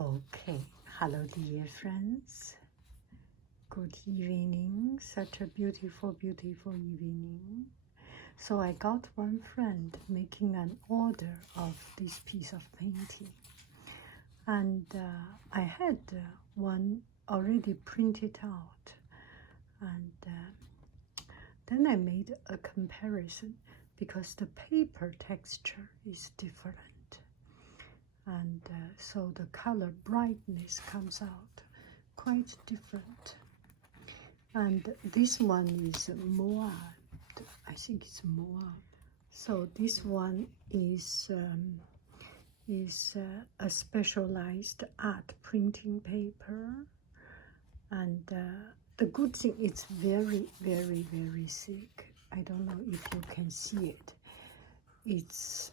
Okay, hello dear friends. Good evening, such a beautiful, beautiful evening. So I got one friend making an order of this piece of painting. And I had one already printed out. And then I made a comparison because the paper texture is different. And so the color brightness comes out quite different. And this one is Moab. I think it's Moab. So this one is a specialized art printing paper. And the good thing, it's very, very, very thick. I don't know if you can see it. It's,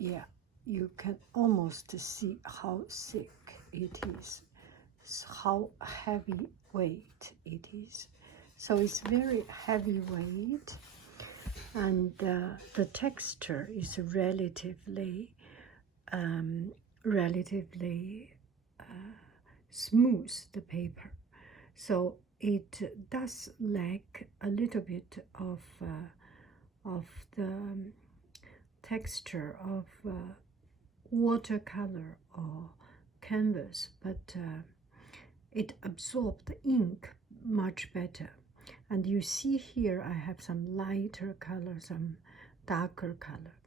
yeah, you can almost see how thick it is, how heavy weight it is. So it's very heavy weight, and the texture is relatively smooth, the paper. So it does lack a little bit of the texture of watercolor or canvas, but it absorbs the ink much better. And you see here I have some lighter color, some darker color.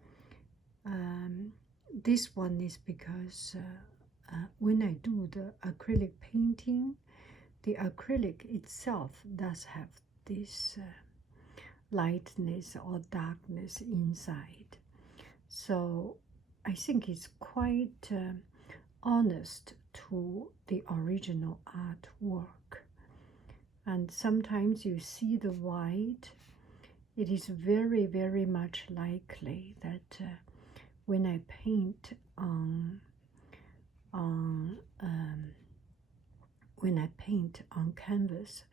This one is because when I do the acrylic painting, the acrylic itself does have this lightness or darkness inside. So I think it's quite honest to the original artwork. And sometimes you see the white, it is very, very much likely that when I paint on canvas,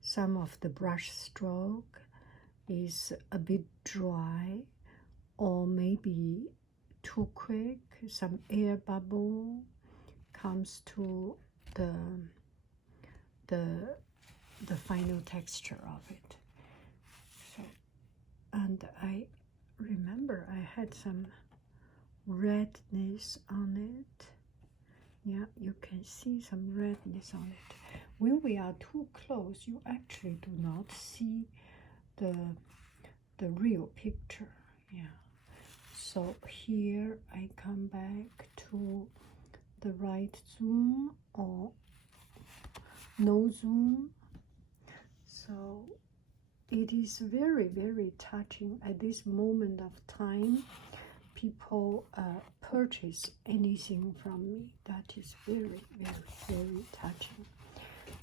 some of the brush stroke is a bit dry, or maybe too quick. Some air bubble comes to the final texture of it. So, and I remember I had some redness on it. Yeah, you can see some redness on it. When we are too close, you actually do not see the real picture. Yeah. So here I come back to the right zoom or no zoom. So it is very, very touching. At this moment of time, people purchase anything from me. That is very, very, very touching.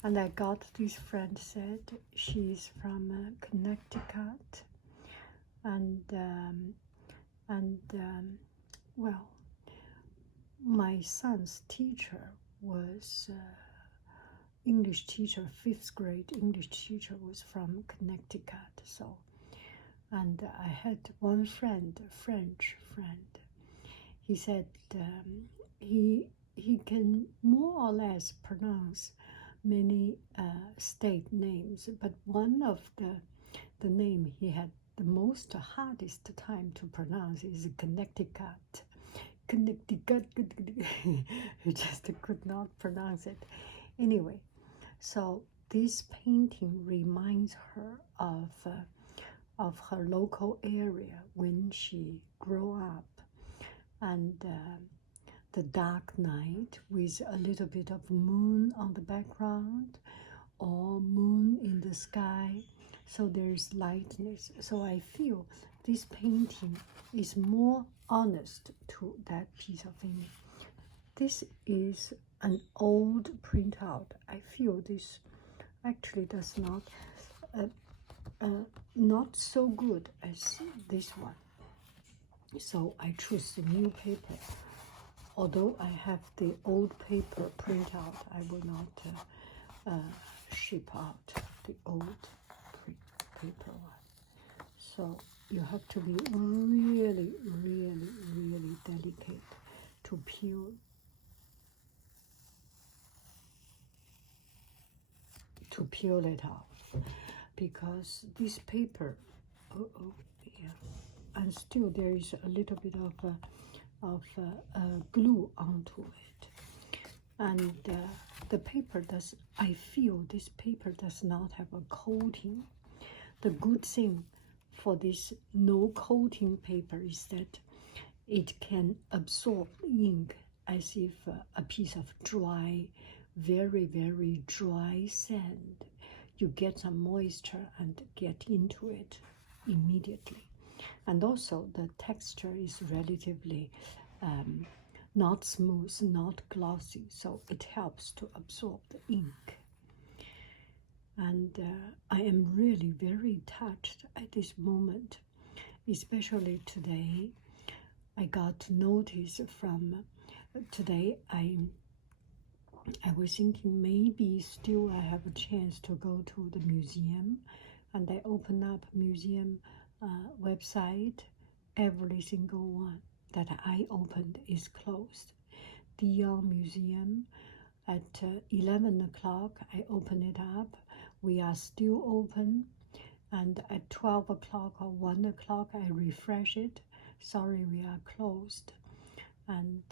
And I got this friend said she's from Connecticut, and well, my son's teacher was English teacher, 5th grade English teacher was from Connecticut. So, and I had one friend, a French friend. He said he can more or less pronounce many state names, but one of the name he had the most hardest time to pronounce is Connecticut. Connecticut. He just could not pronounce it. Anyway, so this painting reminds her of her local area when she grew up, and the dark night with a little bit of moon on the background or moon in the sky, so there's lightness. So I feel this painting is more honest to that piece of image. This is an old printout. I feel this actually does not so good as this one. So I choose the new paper. Although I have the old paper printout, I will not ship out the old paper one. So you have to be really, really, really delicate to peel to peel it off, because this paper, yeah, and still there is a little bit of glue onto it, and the paper does. I feel this paper does not have a coating. The good thing for this no coating paper is that it can absorb ink as if a piece of dry, very, very dry sand. You get some moisture and get into it immediately. And also the texture is relatively not smooth, not glossy, so it helps to absorb the ink. And I am really very touched at this moment, especially today. I got notice from today. I was thinking maybe still I have a chance to go to the museum, and I open up museum website. Every single one that I opened is closed. Dion Museum at 11 o'clock I open it up. We are still open, and at 12 o'clock or 1 o'clock I refresh it. Sorry, we are closed. And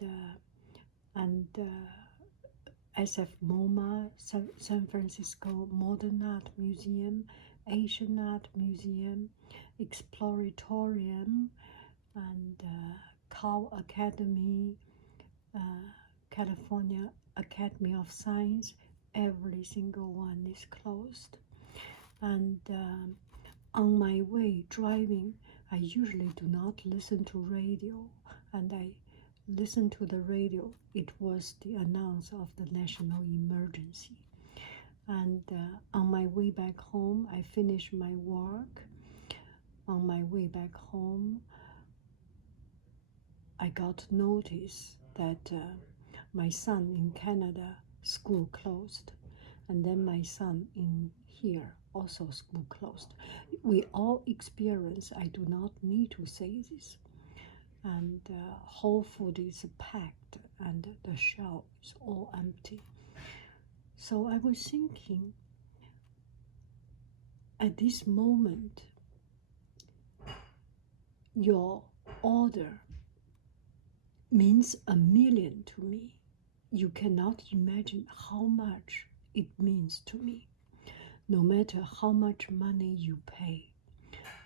SF MoMA, San Francisco Modern Art Museum, Asian Art Museum, Exploratorium, and Cal Academy, California Academy of Science. Every single one is closed. And on my way driving, I usually do not listen to radio, and I listened to the radio. It was the announce of the national emergency. And on my way back home, I finished my work. On my way back home, I got notice that my son in Canada, school closed, and then my son in here, also school closed. We all experience, I do not need to say this, and Whole Food is packed and the shelf is all empty. So I was thinking, at this moment, your order means a million to me. You cannot imagine how much it means to me. No matter how much money you pay,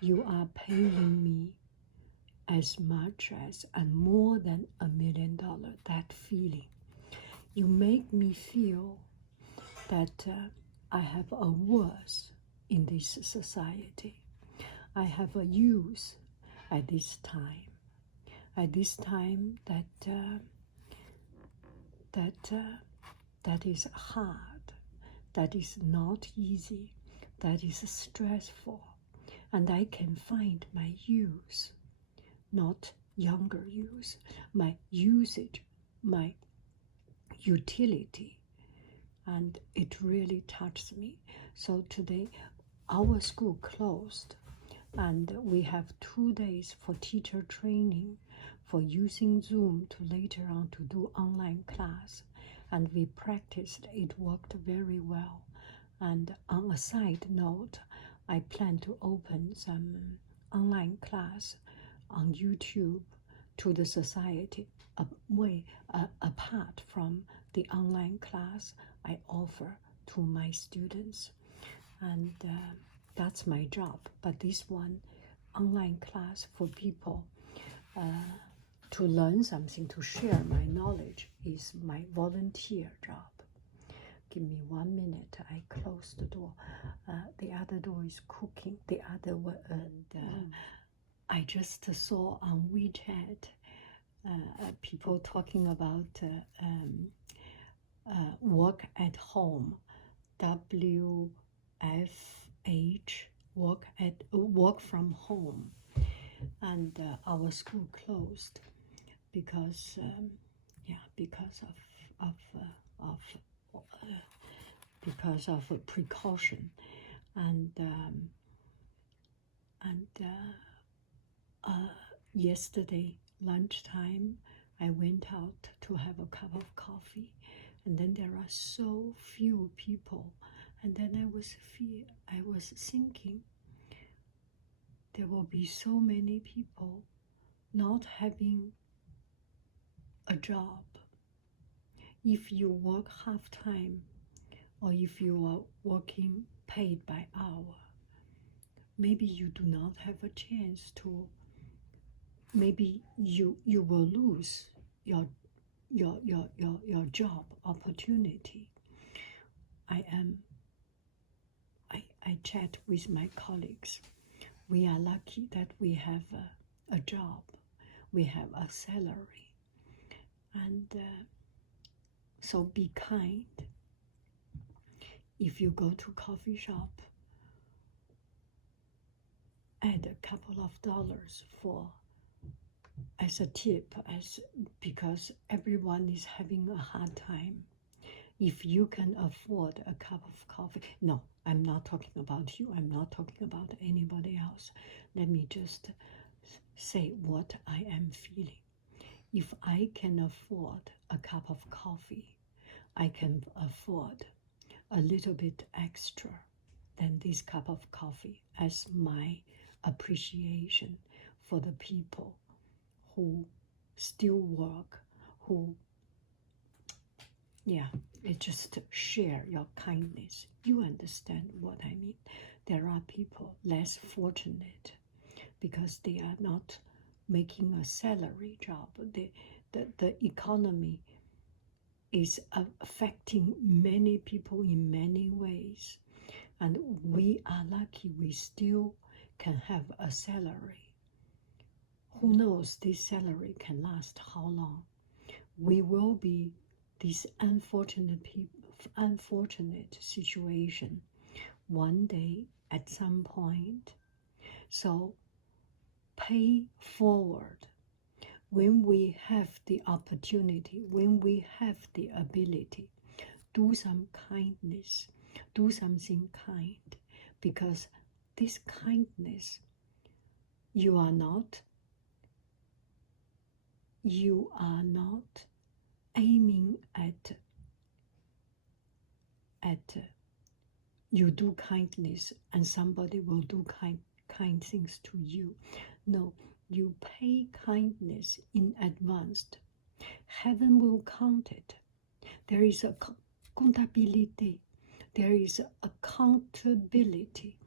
you are paying me as much as and more than $1 million. That feeling. You make me feel that I have a worth in this society. I have a use at this time. At this time that is hard, that is not easy, that is stressful, and I can find my use, not younger use, my usage, my utility, and it really touched me. So today, our school closed, and we have 2 days for teacher training, for using Zoom to later on to do online class. And we practiced, it worked very well. And on a side note, I plan to open some online class on YouTube to the society, apart from the online class I offer to my students. And that's my job. But this one, online class for people to learn something, to share my knowledge, is my volunteer job. Give me 1 minute. I close the door. The other door is cooking. The other one, and I just saw on WeChat people talking about work at home, WFH, work from home, and our school closed because of precaution, and yesterday lunchtime I went out to have a cup of coffee, and then there are so few people, And then I was thinking, there will be so many people not having a job. If you work half-time, or if you are working paid by hour, maybe you do not have a chance to, maybe you will lose your job opportunity. I chat with my colleagues. We are lucky that we have a job, we have a salary, and so be kind. If you go to coffee shop, add a couple of dollars for as a tip, because everyone is having a hard time. If you can afford a cup of coffee, no, I'm not talking about you, I'm not talking about anybody else. Let me just say what I am feeling. If I can afford a cup of coffee, I can afford a little bit extra than this cup of coffee as my appreciation for the people who still work, who, it just share your kindness. You understand what I mean. There are people less fortunate because they are not making a salary job. The economy is affecting many people in many ways. And we are lucky we still can have a salary. Who knows this salary can last how long? We will be this unfortunate situation one day at some point. So pay forward. When we have the opportunity, when we have the ability, do some kindness, do something kind, because this kindness, you are not aiming at you do kindness and somebody will do kind things to you. No, you pay kindness in advance. Heaven will count it. There is a accountability. There is accountability.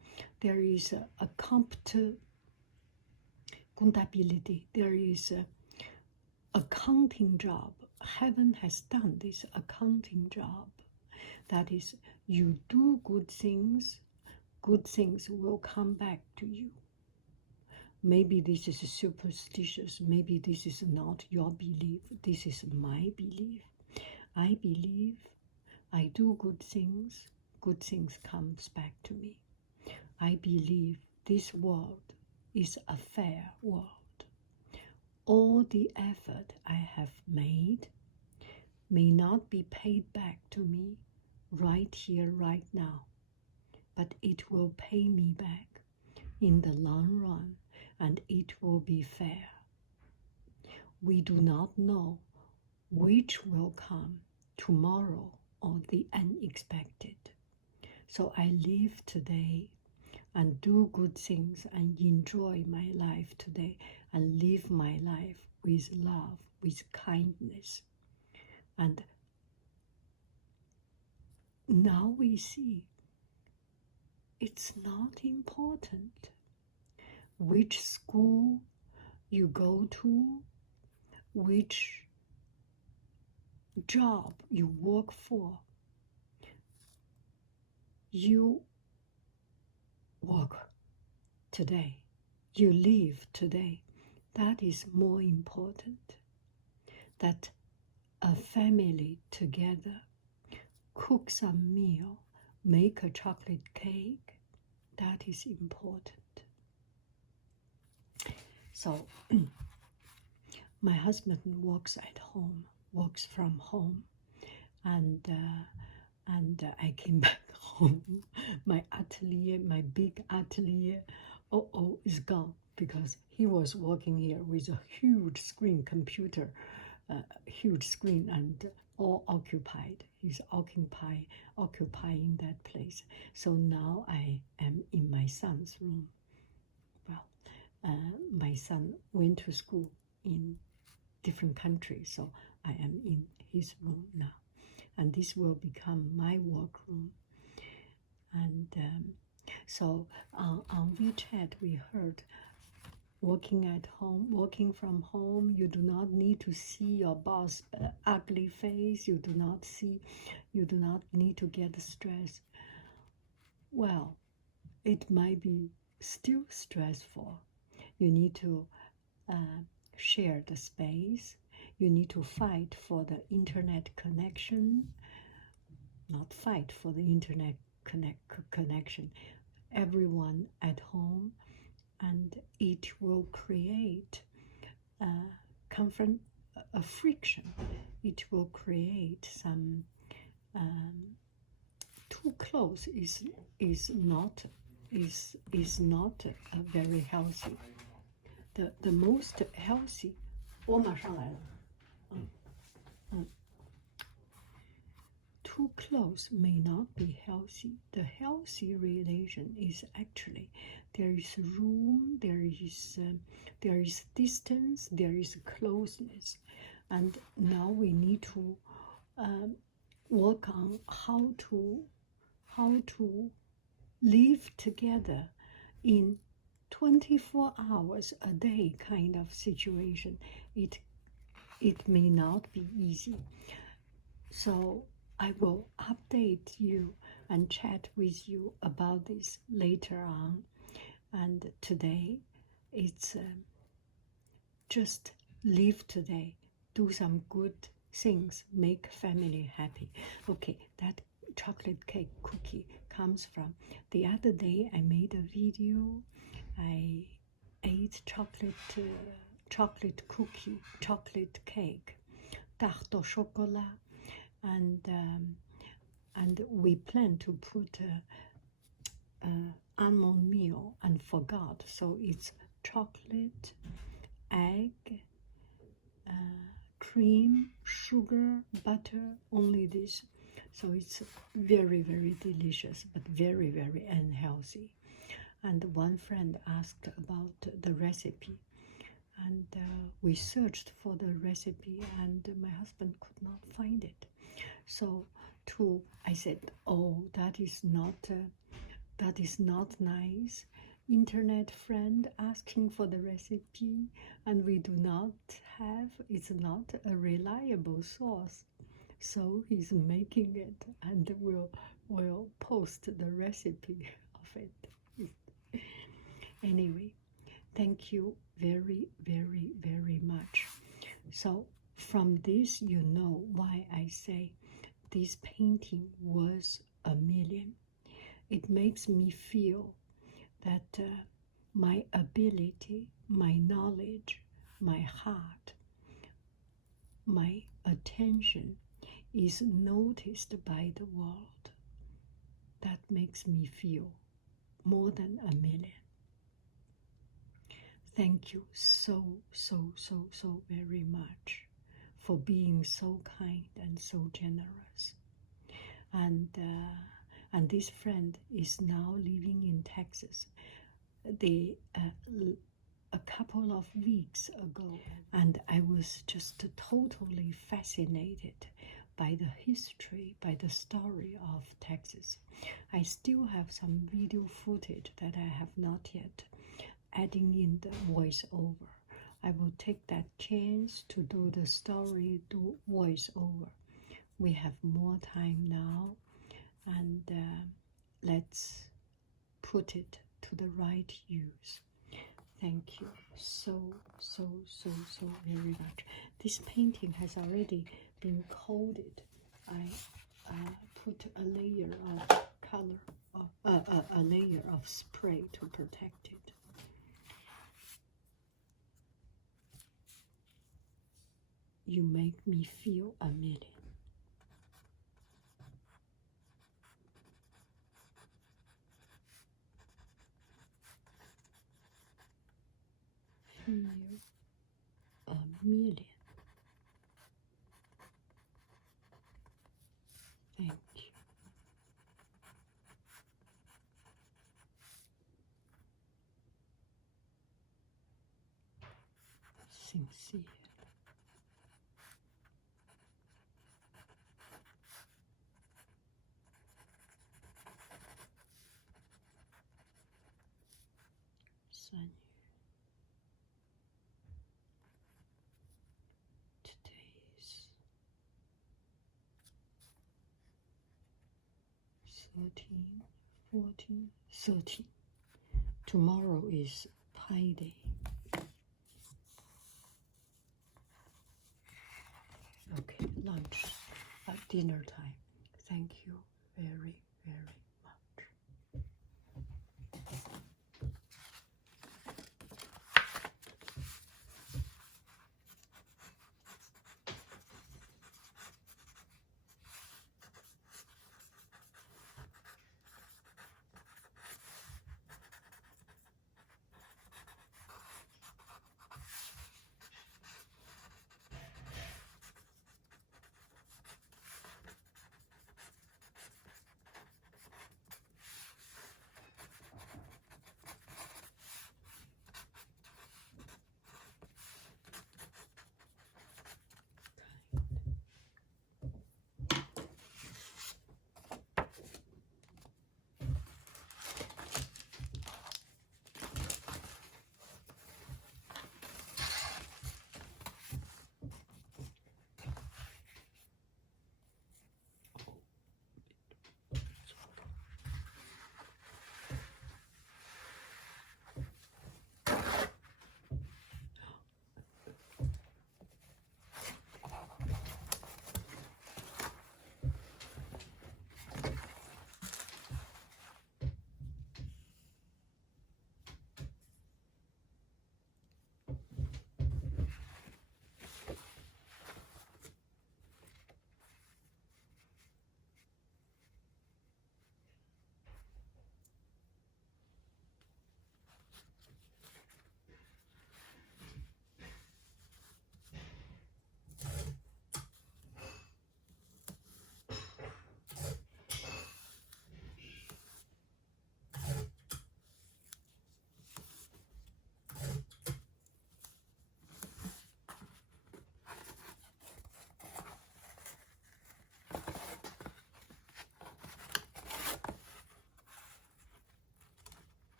There is accountability. There is a accounting job. Heaven has done this accounting job. That is, you do good things will come back to you. Maybe this is superstitious, maybe this is not your belief, this is my belief. I believe I do good things comes back to me. I believe this world is a fair world. All the effort I have made may not be paid back to me right here, right now, but it will pay me back in the long run, and it will be fair. We do not know which will come, tomorrow or the unexpected. So I live today and do good things and enjoy my life today and live my life with love, with kindness. And now we see it's not important which school you go to, which job you work for. You work today, you live today. That is more important. That a family together cook some meal, make a chocolate cake, that is important. So my husband works at home, works from home, and I came back home. My atelier, my big atelier, is gone, because he was working here with a huge screen computer, huge screen, and all occupied. He's occupying that place. So now I am in my son's room. Well, my son went to school in different countries, so I am in his room now. And this will become my workroom. And so on WeChat, we heard working from home, you do not need to see your boss' ugly face. You do not need to get stressed. Well, it might be still stressful. You need to share the space. You need to fight for the internet connection. Not fight for the internet connection. Everyone at home, and it will create a friction. It will create some too close is not very healthy. The most healthy， 我马上来了。Too close may not be healthy. The healthy relation is actually there is room, there is distance, there is closeness, and now we need to work on how to live together in 24 hours a day kind of situation. It may not be easy. So I will update you and chat with you about this later on. And today, it's just live today. Do some good things. Make family happy. Okay, that chocolate cake cookie comes from the other day. I made a video. I ate chocolate cookie, chocolate cake, tarte au chocolat. And we plan to put almond meal and forgot, so it's chocolate, egg, cream, sugar, butter, only this. So it's very, very delicious, but very, very unhealthy. And one friend asked about the recipe, and we searched for the recipe, and my husband could not find it. So I said, oh, that is not nice. Internet friend asking for the recipe, and we do not have, it's not a reliable source. So he's making it, and we'll post the recipe of it. Anyway, thank you very, very, very much. So from this, you know why I say this painting was a million. It makes me feel that my ability, my knowledge, my heart, my attention is noticed by the world. That makes me feel more than a million. Thank you so, so, so, so very much for being so kind and so generous. And this friend is now living in Texas. A couple of weeks ago, and I was just totally fascinated by the history, by the story of Texas. I still have some video footage that I have not yet adding in the voiceover. I will take that chance to do the story, do voiceover. We have more time now, and let's put it to the right use. Thank you so, so, so, so very much. This painting has already been coated. I put a layer of color, a layer of spray to protect it. You make me feel a million. Feel a million. Thank you. Sincere. Sun. Today is 13, 14, 13. Tomorrow is Pi Day. Okay, lunch at dinner time.